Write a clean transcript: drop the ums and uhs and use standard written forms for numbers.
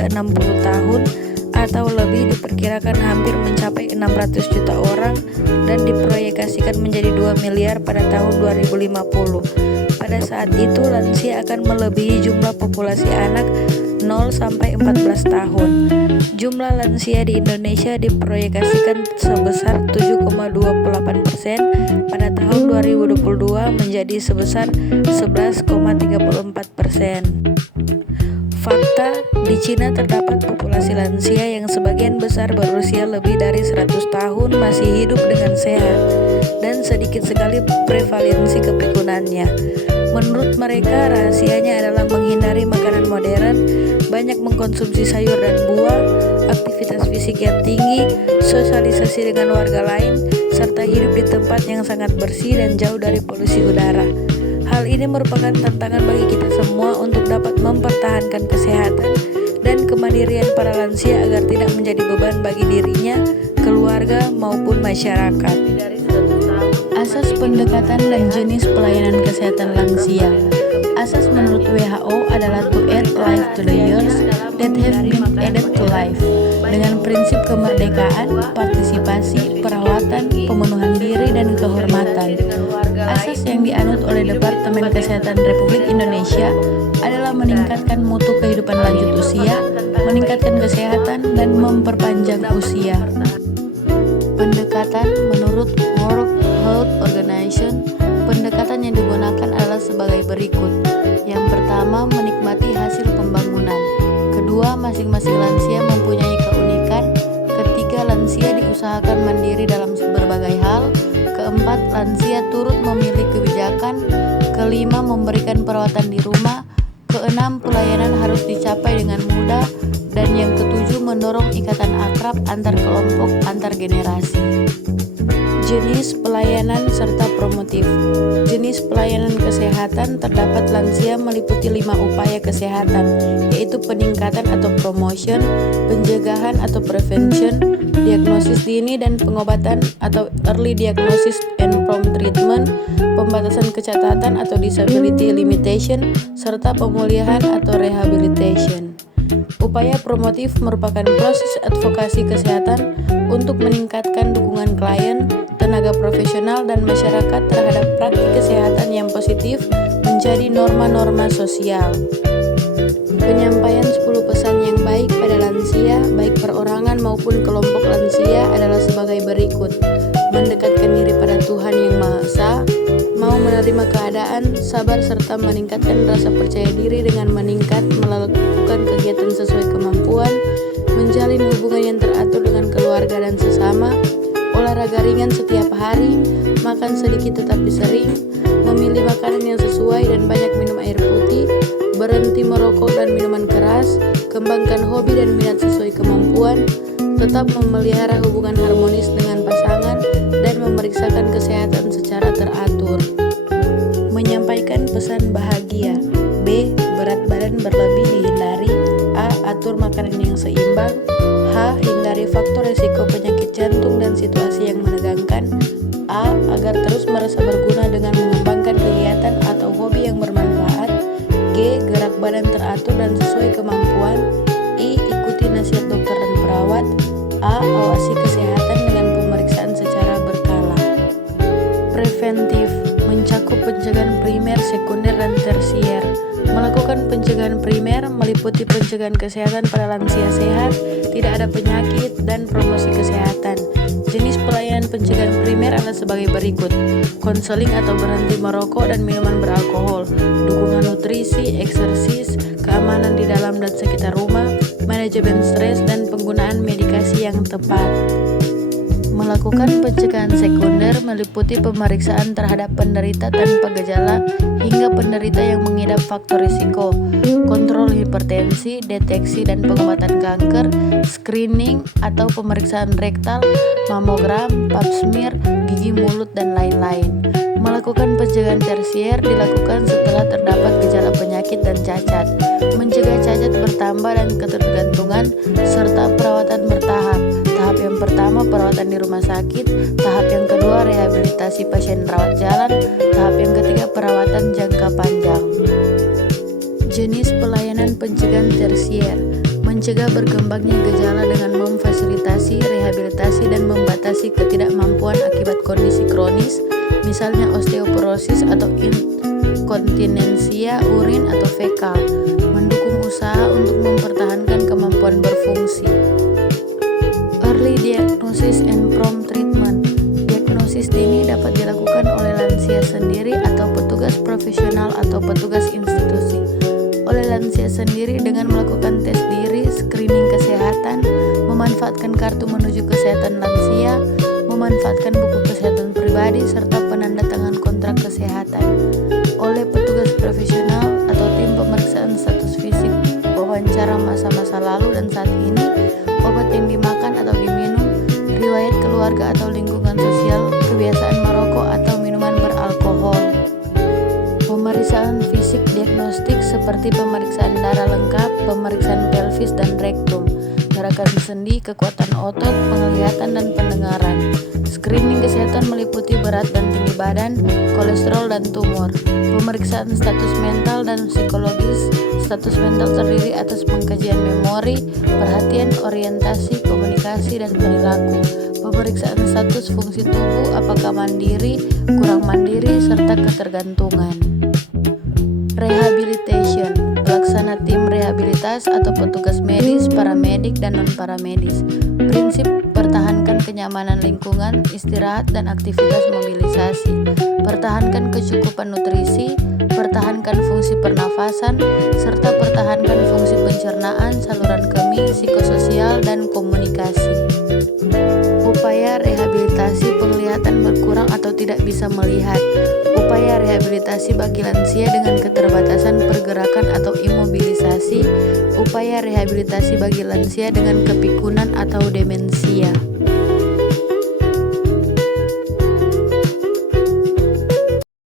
usia 60 tahun atau lebih diperkirakan hampir mencapai 600 juta orang dan diproyeksikan menjadi 2 miliar pada tahun 2050. Pada saat itu lansia akan melebihi jumlah populasi anak 0 sampai 14 tahun. Jumlah lansia di Indonesia diproyeksikan sebesar 7,28% pada tahun 2022 menjadi sebesar 11,34%. Fakta, di Cina terdapat populasi lansia yang sebagian besar berusia lebih dari 100 tahun masih hidup dengan sehat dan sedikit sekali prevalensi kepikunannya. Menurut mereka, rahasianya adalah menghindari makanan modern, banyak mengkonsumsi sayur dan buah, aktivitas fisik yang tinggi, sosialisasi dengan warga lain, serta hidup di tempat yang sangat bersih dan jauh dari polusi udara. Hal ini merupakan tantangan bagi kita semua untuk dapat mempertahankan kesehatan dan kemandirian para lansia agar tidak menjadi beban bagi dirinya, keluarga, maupun masyarakat. Asas pendekatan dan jenis pelayanan kesehatan lansia. Asas menurut WHO adalah to add life to the years that have been added to life, dengan prinsip kemerdekaan, partisipasi, perawatan, pemenuhan diri, dan kehormatan. Asas yang dianut oleh Departemen Kesehatan Republik Indonesia adalah meningkatkan mutu kehidupan lanjut usia, meningkatkan kesehatan, dan memperpanjang usia. Pendekatan menurut World Health Organization, pendekatan yang digunakan adalah sebagai berikut. Yang pertama, menikmati hasil pembangunan. Kedua, masing-masing lansia mempunyai keunikan. Ketiga, lansia diusahakan mandiri dalam berbagai hal. Keempat, lansia turut memilih kebijakan. Kelima, memberikan perawatan di rumah. Keenam, pelayanan harus dicapai dengan mudah. Dan yang ketujuh, mendorong ikatan akrab antar kelompok, antar generasi. Jenis pelayanan serta promotif. Jenis pelayanan kesehatan terdapat lansia meliputi 5 upaya kesehatan, yaitu peningkatan atau promotion, pencegahan atau prevention, diagnosis dini dan pengobatan atau early diagnosis and prompt treatment, pembatasan kecacatan atau disability limitation, serta pemulihan atau rehabilitation. Upaya promotif merupakan proses advokasi kesehatan untuk meningkatkan dukungan klien, tenaga profesional, dan masyarakat terhadap praktik kesehatan yang positif menjadi norma-norma sosial. Penyampaian 10 pesan yang baik pada lansia, baik perorangan maupun kelompok lansia adalah sebagai berikut. Mendekatkan diri pada Tuhan Yang Maha Esa, mau menerima keadaan, sabar serta meningkatkan rasa percaya diri dengan meningkat melakukan kegiatan sesuai kemampuan, menjalin hubungan yang teratur dengan keluarga dan sesama, olahraga ringan setiap hari, makan sedikit tetapi sering, memilih makanan yang sesuai dan banyak minum air putih, berhenti merokok dan minuman keras, kembangkan hobi dan minat sesuai kemampuan, tetap memelihara hubungan harmonis dengan pasangan, dan memeriksakan kesehatan secara teratur. Menyampaikan pesan bahagia. B. Berat badan berlebih dihindari. A. Atur makanan yang seimbang. H. Hindari faktor risiko penyakit jantung dan situasi yang menegangkan. A. Agar terus merasa berguna dengan mengembangkan kegiatan atau hobi yang bermanfaat. G. Gerak badan teratur dan sesuai kemampuan. I. Ikuti nasihat dokter dan perawat. A. Awasi kesehatan dengan pemeriksaan secara berkala. Preventif mencakup pencegahan primer, sekunder, dan tersier. Melakukan pencegahan primer meliputi pencegahan kesehatan pada lansia sehat, tidak ada penyakit, dan promosi kesehatan. Jenis pelayanan pencegahan primer adalah sebagai berikut: konseling atau berhenti merokok dan minuman beralkohol, dukungan nutrisi, eksersis, keamanan di dalam dan sekitar rumah, manajemen stres, dan penggunaan medikasi yang tepat. Melakukan pencegahan sekunder meliputi pemeriksaan terhadap penderita tanpa gejala hingga penderita yang mengidap faktor risiko, kontrol hipertensi, deteksi dan pengobatan kanker, screening atau pemeriksaan rektal, mamogram, pap smear, gigi mulut, dan lain-lain. Melakukan pencegahan tersier dilakukan setelah terdapat gejala penyakit dan cacat, mencegah cacat bertambah dan ketergantungan, serta perawatan bertahap. Tahap yang pertama perawatan di rumah sakit, tahap yang kedua rehabilitasi pasien rawat jalan, tahap yang ketiga perawatan jangka panjang. Jenis pelayanan pencegahan tersier mencegah berkembangnya gejala dengan memfasilitasi rehabilitasi dan membatasi ketidakmampuan akibat kondisi kronis, misalnya osteoporosis atau inkontinensia urin atau fekal, mendukung usaha untuk mempertahankan kemampuan berfungsi. Early diagnosis and prompt treatment. Diagnosis dini dapat dilakukan oleh lansia sendiri atau petugas profesional atau petugas institusi. Oleh lansia sendiri dengan melakukan tes diri, screening kesehatan, memanfaatkan kartu menuju kesehatan lansia, memanfaatkan buku kesehatan pribadi, serta penandatangan kontrak kesehatan. Oleh petugas profesional atau tim pemeriksaan status fisik, wawancara masa-masa lalu dan saat ini, obat yang dimakan atau diminum, riwayat keluarga atau lingkungan sosial, kebiasaan merokok atau minuman beralkohol. Pemeriksaan fisik diagnostik seperti pemeriksaan darah lengkap, pemeriksaan pelvis dan rektum, gerakan sendi, kekuatan otot, penglihatan dan pendengaran. Screening kesehatan meliputi berat dan tinggi badan, kolesterol dan tumor. Pemeriksaan status mental dan psikologis. Status mental terdiri atas pengkajian memori, perhatian, orientasi, komunikasi dan perilaku. Pemeriksaan status fungsi tubuh, apakah mandiri, kurang mandiri, serta ketergantungan. Rehabilitation, pelaksana tim rehabilitas atau petugas medis, paramedik, dan non-paramedis. Prinsip pertahankan kenyamanan lingkungan, istirahat, dan aktivitas mobilisasi. Pertahankan kecukupan nutrisi, pertahankan fungsi pernafasan, serta pertahankan fungsi pencernaan, saluran kemih, psikososial, dan komunikasi. Upaya rehabilitasi penglihatan berkurang atau tidak bisa melihat. Upaya rehabilitasi bagi lansia dengan keterbatasan pergerakan atau imobilisasi. Upaya rehabilitasi bagi lansia dengan kepikunan atau demensia.